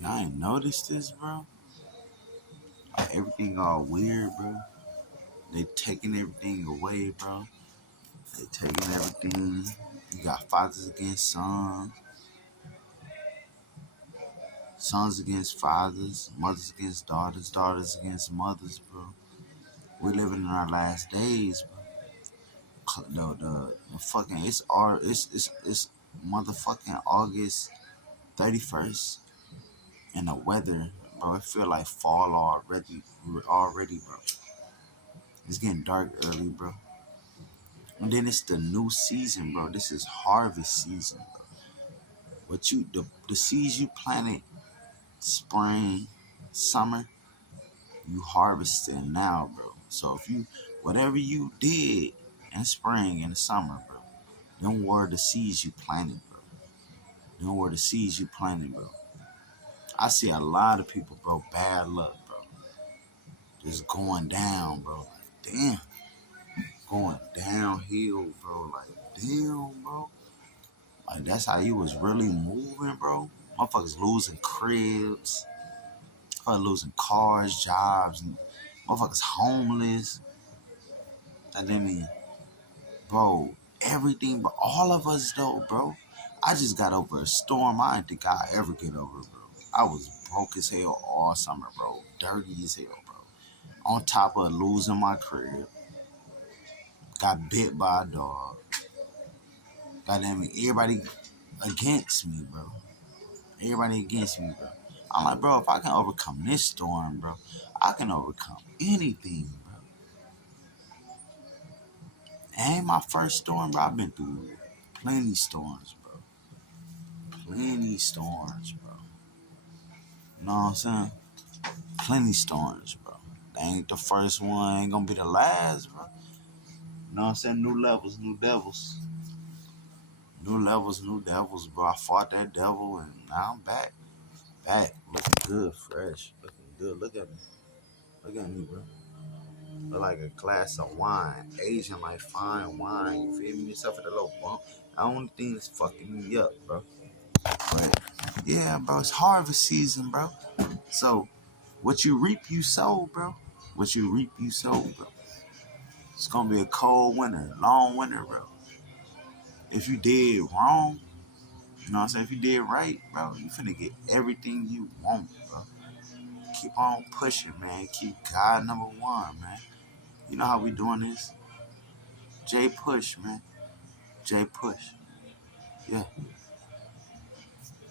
Y'all ain't noticed this, bro? Like, everything all weird, bro. They taking everything away, bro. They taking everything. You got fathers against sons, sons against fathers, mothers against daughters, daughters against mothers, bro. We're living in our last days, bro. The fucking it's motherfucking August 31st, and the weather, bro. It feel like fall already, bro. It's getting dark early, bro. And then it's the new season, bro. This is harvest season, bro. The seeds you planted spring, summer, you harvesting now, bro. So if you whatever you did in spring and summer, bro, them were the seeds you planted, bro. Them were the seeds you planted, bro. I see a lot of people, bro, bad luck, bro. Just going down, bro. Like, damn. Going downhill, bro. Like, damn, bro. Like, that's how you was really moving, bro. Motherfuckers losing cribs. Motherfuckers losing cars, jobs. And motherfuckers homeless. And I mean, bro, everything, but all of us, though, bro. I just got over a storm I didn't think I'd ever get over, bro. I was broke as hell all summer, bro. Dirty as hell, bro. On top of losing my crib. Got bit by a dog. Goddamn it, everybody against me, bro. Everybody against me, bro. I'm like, bro, if I can overcome this storm, bro, I can overcome anything, bro. It ain't my first storm, bro. I've been through plenty storms, bro. Plenty storms, bro. You know what I'm saying? Plenty storms, bro. That ain't the first one, ain't gonna be the last, bro. You know what I'm saying? New levels, new devils. New levels, new devils, bro. I fought that devil and now I'm back. Back. Looking good, fresh. Looking good. Look at me. Look at me, bro. Look like a glass of wine. Asian like fine wine. You feel me? Yourself at a little bump. The only thing that's fucking me up, bro. But yeah, bro, it's harvest season, bro. So what you reap, you sow, bro. What you reap, you sow, bro. It's gonna be a cold winter, long winter, bro. If you did wrong, you know what I'm saying? If you did right, bro, you finna get everything you want, bro. Keep on pushing, man. Keep God number one, man. You know how we doing this? J Push, man. J Push. Yeah.